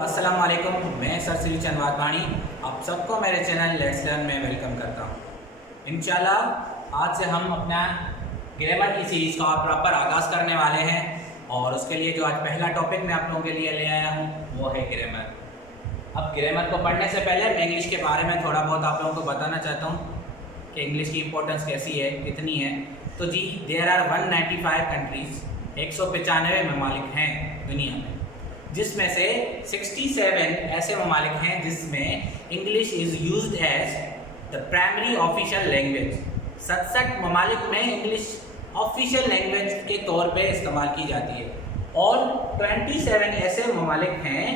अस्सलाम वालेकुम, मैं सर श्री चंद वाधवानी आप सबको मेरे चैनल लेट्स लर्न में वेलकम करता हूँ। इंशाल्लाह आज से हम अपना ग्रामर की सीरीज़ का प्रॉपर आगाज़ करने वाले हैं और उसके लिए जो आज पहला टॉपिक मैं आप लोगों के लिए ले आया हूँ वो है ग्रामर। अब ग्रामर को पढ़ने से पहले मैं इंग्लिश के बारे में थोड़ा बहुत आप लोगों को बताना चाहता हूँ कि इंग्लिश की इंपॉर्टेंस कैसी है, कितनी है। तो जी देयर आर 195 कंट्रीज़, 195 ममालिक हैं दुनिया में, जिसमें से 67 ऐसे ममालिक हैं जिसमें English is used as the primary official language. 67 ममालिक में इंग्लिश ऑफिशियल लैंग्वेज के तौर पे इस्तेमाल की जाती है और 27 ऐसे ममालिक हैं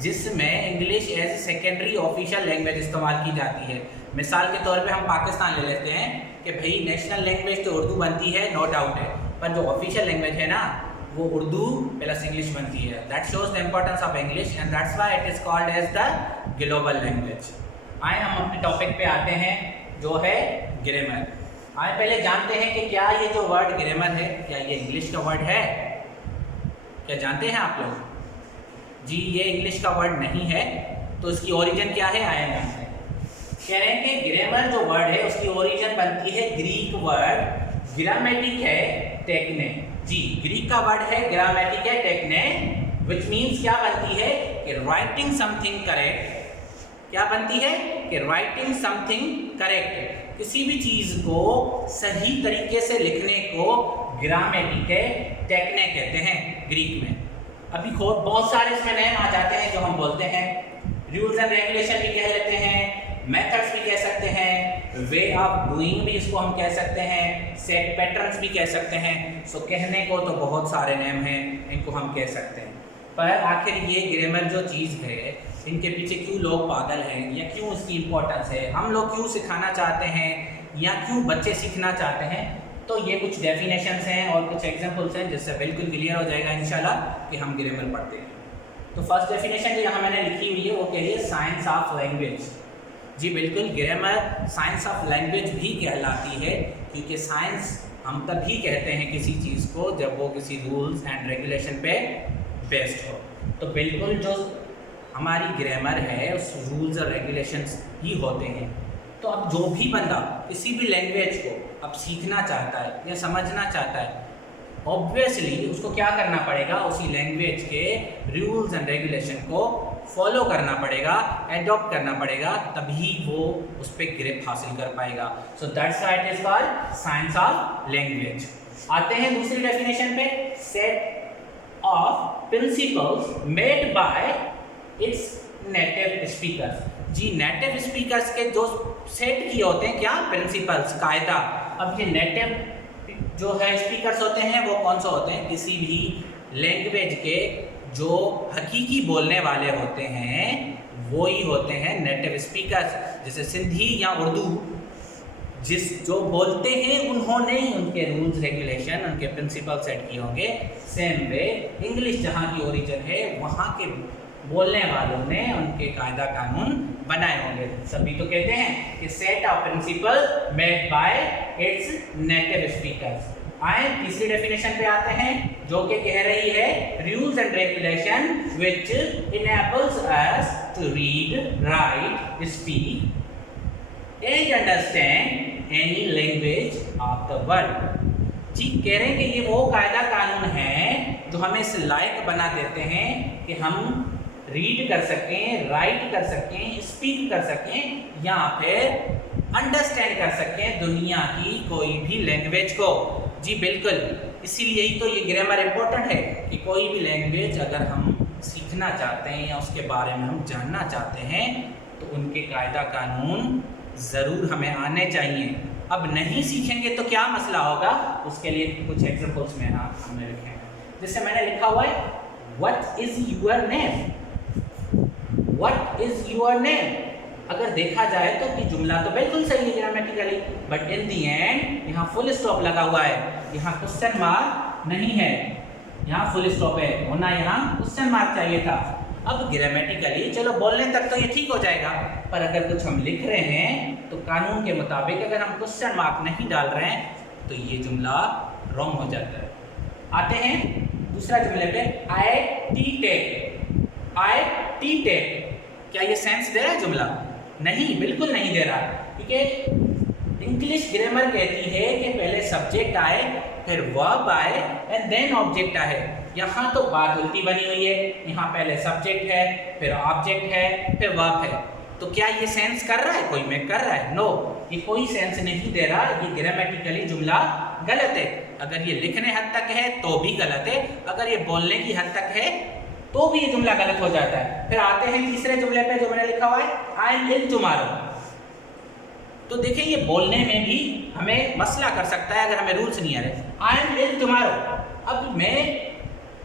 जिसमें English as secondary official language इस्तेमाल की जाती है। मिसाल के तौर पे हम पाकिस्तान ले लेते हैं कि भाई नेशनल लैंग्वेज तो उर्दू बनती है, नो डाउट है, पर जो ऑफिशियल लैंग्वेज है ना वो उर्दू प्लस इंग्लिश बनती है। That shows the importance of English and that's why it is called as the global language. आए हम अपने टॉपिक पे आते हैं जो है ग्रामर। आए पहले जानते हैं कि क्या ये जो वर्ड ग्रामर है क्या ये इंग्लिश का वर्ड है? क्या जानते हैं आप लोग? जी ये इंग्लिश का वर्ड नहीं है। तो इसकी ओरिजिन क्या है? आए जानते हैं। कह रहे हैं कि ग्रामर जो वर्ड है उसकी ओरिजिन बनती है ग्रीक वर्ड ग्रामेटिक है टेक्ने। जी ग्रीक का वर्ड है ग्रामेटिक है टेक्ने, विच मीन्स क्या बनती है कि राइटिंग समथिंग करेक्ट। क्या बनती है कि राइटिंग समथिंग करेक्ट, किसी भी चीज को सही तरीके से लिखने को ग्रामेटिक है टेक्ने कहते हैं ग्रीक में। अभी बहुत सारे इसमें नेम आ जाते हैं जो हम बोलते हैं, रूल्स एंड रेगुलेशन भी कह लेते हैं, मेथड्स भी कह सकते हैं, वे ऑफ डूइंग भी इसको हम कह सकते हैं, सेट पैटर्न्स भी कह सकते हैं। सो कहने को तो बहुत सारे नेम हैं, इनको हम कह सकते हैं, पर आखिर ये ग्रामर जो चीज़ है इनके पीछे क्यों लोग पागल हैं या क्यों इसकी इम्पोर्टेंस है, हम लोग क्यों सिखाना चाहते हैं या क्यों बच्चे सीखना चाहते हैं, तो ये कुछ डेफिनेशंस हैं और कुछ एग्जाम्पल्स हैं जिससे बिल्कुल क्लियर हो जाएगा इंशाल्लाह कि हम ग्रामर पढ़ते हैं। तो फर्स्ट डेफिनेशन जो यहाँ मैंने लिखी हुई है वो कह रही है साइंस ऑफ लैंग्वेज। जी बिल्कुल, ग्रामर साइंस ऑफ लैंग्वेज भी कहलाती है क्योंकि साइंस हम तभी कहते हैं किसी चीज़ को जब वो किसी रूल्स एंड रेगुलेशन पे बेस्ड हो। तो बिल्कुल जो हमारी ग्रामर है उस रूल्स और रेगुलेशंस ही होते हैं। तो अब जो भी बंदा किसी भी लैंग्वेज को अब सीखना चाहता है या समझना चाहता है, ऑब्वियसली उसको क्या करना पड़ेगा, उसी लैंग्वेज के रूल्स एंड रेगुलेशन को फॉलो करना पड़ेगा, एडॉप्ट करना पड़ेगा, तभी वो उस पर ग्रिप हासिल कर पाएगा। So that's why it is called science of language. आते हैं दूसरी डेफिनेशन पे, set of principles made by its native speakers. जी नेटिव स्पीकर्स के जो सेट किए होते हैं क्या, प्रिंसिपल्स, कायदा। अब ये नेटिव जो है स्पीकर्स होते हैं वो कौन सा होते हैं, किसी भी लैंग्वेज के जो हकीकी बोलने वाले होते हैं वो ही होते हैं नेटिव स्पीकर्स। जैसे सिंधी या उर्दू जिस जो बोलते हैं उन्होंने ही उनके रूल्स रेगुलेशन उनके प्रिंसिपल सेट किए होंगे। सेम वे इंग्लिश जहाँ की ओरिजिन है वहाँ के बोलने वालों ने उनके कायदा कानून बनाए होंगे। सभी तो कहते हैं कि set of principle made by its native speakers. आए तीसरी डेफिनेशन पे आते हैं जो कि कह रही है rules and regulation which enables us to read, write, speak and understand any language of the world. जी कह रहे हैं कि ये वो कायदा कानून है जो हमें इस लायक बना देते हैं कि हम रीड कर सकें, राइट कर सकें, स्पीक कर सकें या फिर अंडरस्टैंड कर सकें दुनिया की कोई भी लैंग्वेज को। जी बिल्कुल, इसीलिए ही तो ये ग्रामर इम्पोर्टेंट है कि कोई भी लैंग्वेज अगर हम सीखना चाहते हैं या उसके बारे में हम जानना चाहते हैं तो उनके कायदा कानून ज़रूर हमें आने चाहिए। अब नहीं सीखेंगे तो क्या मसला होगा, उसके लिए कुछ एग्जाम्पल्स में हमने लिखे हैं। जैसे मैंने लिखा हुआ है what is your name, what is your name. अगर देखा जाए तो कि जुमला तो बिल्कुल सही है grammatically, but in the and यहाँ फुल स्टॉप लगा हुआ है, यहाँ क्वेश्चन मार्क नहीं है, यहाँ फुल स्टॉप है, होना यहाँ क्वेश्चन मार्क चाहिए था। अब ग्रामेटिकली चलो बोलने तक तो ये ठीक हो जाएगा, पर अगर कुछ हम लिख रहे हैं तो कानून के मुताबिक अगर हम क्वेश्चन मार्क नहीं डाल रहे हैं तो ये जुमला रॉन्ग हो जाता है। आते हैं दूसरा जुमले पे, I tea take. I tea take. क्या ये सेंस दे रहा है जुमला? नहीं, बिल्कुल नहीं दे रहा, क्योंकि इंग्लिश ग्रामर कहती है कि पहले सब्जेक्ट आए, फिर वर्ब आए एंड देन ऑब्जेक्ट आए। यहाँ तो बात उल्टी बनी हुई है, यहाँ पहले सब्जेक्ट है, फिर ऑब्जेक्ट है, फिर वर्ब है। तो क्या ये सेंस कर रहा है? कोई में कर रहा है? नो, ये कोई सेंस नहीं दे रहा। ये ग्रामेटिकली जुमला गलत है। अगर ये लिखने हद तक है तो भी गलत है, अगर ये बोलने की हद तक है तो भी ये जुमला गलत हो जाता है। फिर आते हैं तीसरे जुमले पे जो मैंने लिखा हुआ है, आई एम इल टुमारो। तो देखिए ये बोलने में भी हमें मसला कर सकता है अगर हमें रूल्स नहीं आ रहे। आई एम इल टुमारो, अब मैं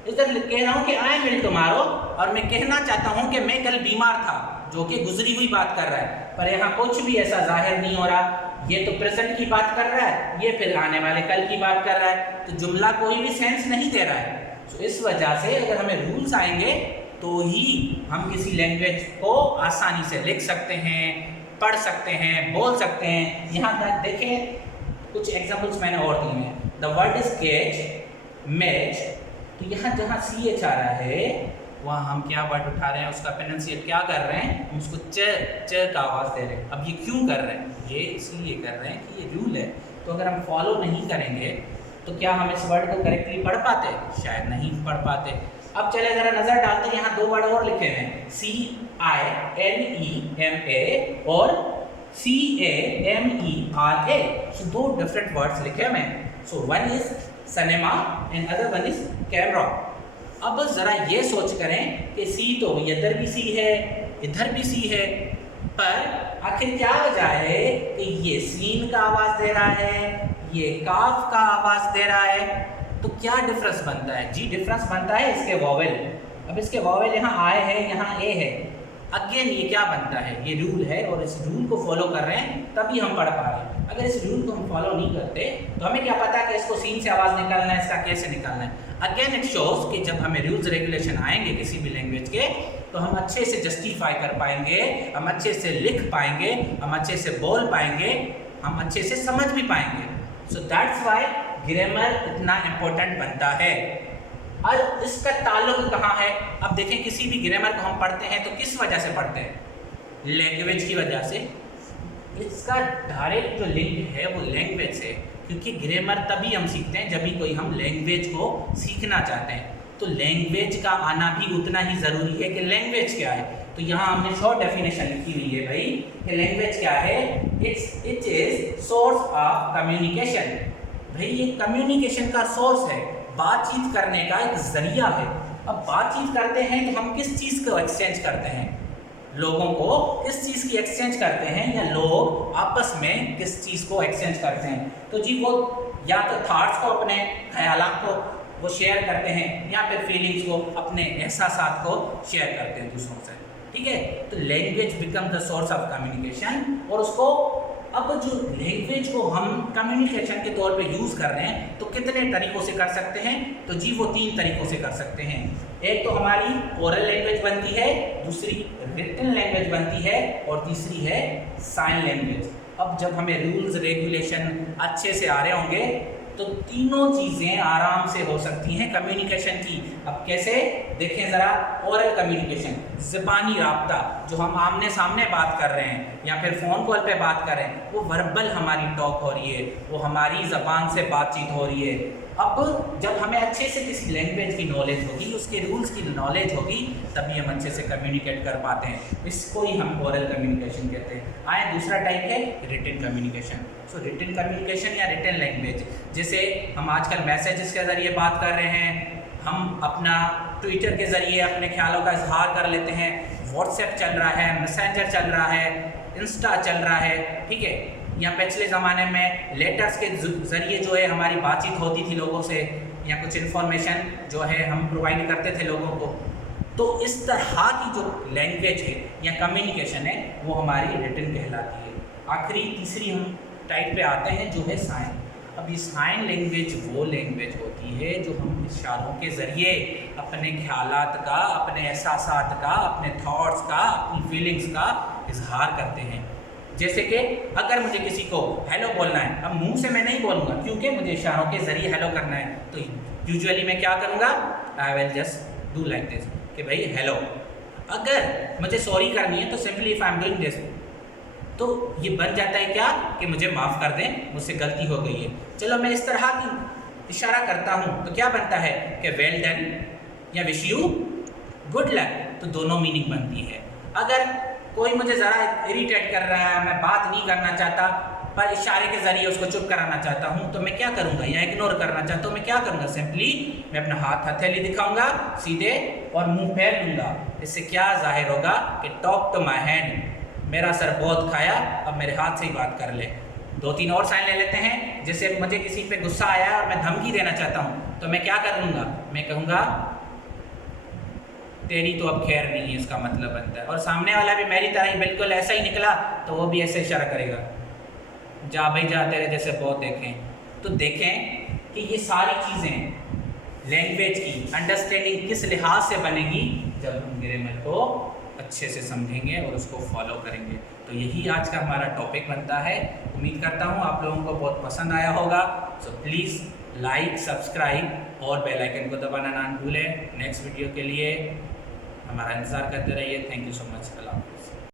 इधर कह रहा हूँ कि आई एम इल टुमारो और मैं कहना चाहता हूँ कि मैं कल बीमार था, जो कि गुजरी हुई बात कर रहा है, पर यहाँ कुछ भी ऐसा जाहिर नहीं हो रहा। ये तो प्रेजेंट की बात कर रहा है, ये फिर आने वाले कल की बात कर रहा है, तो जुमला कोई भी सेंस नहीं दे रहा है। तो इस वजह से अगर हमें रूल्स आएंगे तो ही हम किसी लैंग्वेज को आसानी से लिख सकते हैं, पढ़ सकते हैं, बोल सकते हैं। यहाँ तक देखें कुछ एग्जाम्पल्स मैंने और दिए हैं। The word is catch, match, तो यहाँ जहाँ सी एच आ रहा है वहाँ हम क्या वर्ड उठा रहे हैं, उसका प्रोनाउंसिएट क्या कर रहे हैं, हम उसको च का आवाज़ दे रहे हैं। अब ये क्यों कर रहे हैं? ये इसलिए कर रहे हैं कि ये रूल है, तो अगर हम फॉलो नहीं करेंगे तो क्या हम इस वर्ड को करेक्टली पढ़ पाते? शायद नहीं पढ़ पाते। अब चले जरा नजर डालते हैं, यहाँ दो वर्ड और लिखे हैं, CINEMA और CAMERA। सो दो डिफरेंट वर्ड्स लिखे हैं। So one is cinema and other one is camera. अब जरा ये सोच करें कि सी तो इधर भी सी है, इधर भी सी है, पर आखिर क्या वजह है कि ये सीन का आवाज दे रहा है, ये काफ का आवाज दे रहा है? तो क्या डिफरेंस बनता है? जी डिफरेंस बनता है इसके वॉवेल। अब इसके वॉवेल यहाँ आए है, यहाँ ए है। अगेन ये क्या बनता है? ये रूल है और इस रूल को फॉलो कर रहे हैं तभी हम पढ़ पा रहे हैं। अगर इस रूल को हम फॉलो नहीं करते तो हमें क्या पता कि इसको सीन से आवाज़ निकालना है, इसका कैसे निकालना है। अगेन इट शोज कि जब हमें रूल्स रेगुलेशन आएंगे किसी भी लैंग्वेज के तो हम अच्छे से जस्टिफाई कर पाएंगे, हम अच्छे से लिख पाएंगे, हम अच्छे से बोल पाएंगे, हम अच्छे से समझ भी पाएंगे। सो दैट्स वाई ग्रामर इतना इम्पोर्टेंट बनता है। और इसका ताल्लुक कहाँ है? अब देखें किसी भी ग्रामर को हम पढ़ते हैं तो किस वजह से पढ़ते हैं? लैंग्वेज की वजह से। इसका डायरेक्ट जो लिंक है वो लैंग्वेज से, क्योंकि ग्रामर तभी हम सीखते हैं जब भी कोई हम लैंग्वेज को सीखना चाहते हैं। तो लैंग्वेज का आना भी उतना ही ज़रूरी है कि लैंग्वेज क्या है। तो यहाँ हमने शॉर्ट डेफिनेशन लिखी हुई है भाई कि लैंग्वेज क्या है। It is source of communication. भाई ये कम्युनिकेशन का सोर्स है, बातचीत करने का एक जरिया है। अब बातचीत करते हैं तो हम किस चीज़ को एक्सचेंज करते हैं? लोगों को किस चीज़ की एक्सचेंज करते हैं, या लोग आपस में किस चीज़ को एक्सचेंज करते हैं? तो जी वो या तो थॉट्स को, अपने ख्यालात को वो शेयर करते हैं, या फिर फीलिंग्स को, अपने एहसासात को शेयर करते हैं दूसरों से। ठीक है, तो language become the source of communication. और उसको अब जो लैंग्वेज को हम कम्युनिकेशन के तौर पे यूज़ कर रहे हैं तो कितने तरीक़ों से कर सकते हैं? तो जी वो 3 तरीक़ों से कर सकते हैं। एक तो हमारी ओरल लैंग्वेज बनती है, दूसरी रिटन लैंग्वेज बनती है और तीसरी है साइन लैंग्वेज। अब जब हमें रूल्स रेगुलेशन अच्छे से आ रहे होंगे तो तीनों चीज़ें आराम से हो सकती हैं कम्युनिकेशन की। अब कैसे? देखें ज़रा, ओरल कम्युनिकेशन, ज़बानी राब्ता, जो हम आमने सामने बात कर रहे हैं या फिर फ़ोन कॉल पे बात कर रहे हैं, वो वर्बल हमारी टॉक हो रही है, वो हमारी ज़बान से बातचीत हो रही है। अब जब हमें अच्छे से किसी लैंग्वेज की नॉलेज होगी, उसके रूल्स की नॉलेज होगी, तभी हम अच्छे से कम्युनिकेट कर पाते हैं। इसको ही हम ओरल कम्युनिकेशन कहते हैं। आए दूसरा टाइप है रिटन कम्युनिकेशन। सो रिटन कम्युनिकेशन या रिटन लैंग्वेज, जैसे हम आजकल मैसेजेस के ज़रिए बात कर रहे हैं, हम अपना ट्विटर के ज़रिए अपने ख्यालों का इजहार कर लेते हैं, व्हाट्सएप चल रहा है, मैसेंजर चल रहा है, इंस्टा चल रहा है। ठीक है, या पिछले ज़माने में लेटर्स के ज़रिए जो है हमारी बातचीत होती थी लोगों से, या कुछ इन्फॉर्मेशन जो है हम प्रोवाइड करते थे लोगों को। तो इस तरह की जो लैंग्वेज है या कम्युनिकेशन है वो हमारी रिटन कहलाती है। आखिरी तीसरी हम टाइप पे आते हैं जो है साइन। अब ये साइन लैंग्वेज वो लैंग्वेज होती है जो हम इशारों के ज़रिए अपने ख्यालात का, अपने एहसासात का, अपने थॉट्स का, अपनी फीलिंग्स का इजहार करते हैं। जैसे कि अगर मुझे किसी को हेलो बोलना है, अब मुंह से मैं नहीं बोलूँगा क्योंकि मुझे इशारों के ज़रिए हेलो करना है, तो यूजुअली मैं क्या करूँगा? I will just do like this कि भाई हेलो। अगर मुझे सॉरी करनी है तो simply if I am doing this, तो ये बन जाता है क्या कि मुझे माफ़ कर दें, मुझसे गलती हो गई है। चलो मैं इस तरह की इशारा करता हूँ तो क्या बनता है कि वेल डन या विश यू गुड लक, तो दोनों मीनिंग बनती है। अगर कोई मुझे ज़रा इरिटेट कर रहा है, मैं बात नहीं करना चाहता पर इशारे के ज़रिए उसको चुप कराना चाहता हूँ, तो मैं क्या करूँगा, या इग्नोर करना चाहता हूँ मैं क्या करूँगा, सिंपली मैं अपना हाथ हथेली दिखाऊंगा सीधे और मुंह फेर लूँगा। इससे क्या जाहिर होगा कि टॉक टू माई हैंड, मेरा सर बहुत खाया, अब मेरे हाथ से ही बात कर ले। 2-3 और साइन ले लेते हैं। जैसे मुझे किसी पे गुस्सा आया और मैं धमकी देना चाहता हूँ, तो मैं क्या कर लूँगा, मैं कहूँगा तेरी तो अब खैर नहीं है, इसका मतलब बनता है। और सामने वाला भी मेरी तरह ही बिल्कुल ऐसा ही निकला तो वो भी ऐसे इशारा करेगा, जा भाई जा, तेरे जैसे बहुत देखें। तो देखें कि ये सारी चीज़ें लैंग्वेज की अंडरस्टैंडिंग किस लिहाज से बनेगी, जब हम ग्रामर को अच्छे से समझेंगे और उसको फॉलो करेंगे। तो यही आज का हमारा टॉपिक बनता है। उम्मीद करता हूँ आप लोगों को बहुत पसंद आया होगा। सो प्लीज़ लाइक, सब्सक्राइब और बेल आइकन को दबाना ना भूलें। नेक्स्ट वीडियो के लिए हमारा इंतज़ार करते रहिए। Thank you so much. Allah हाफ़िज़।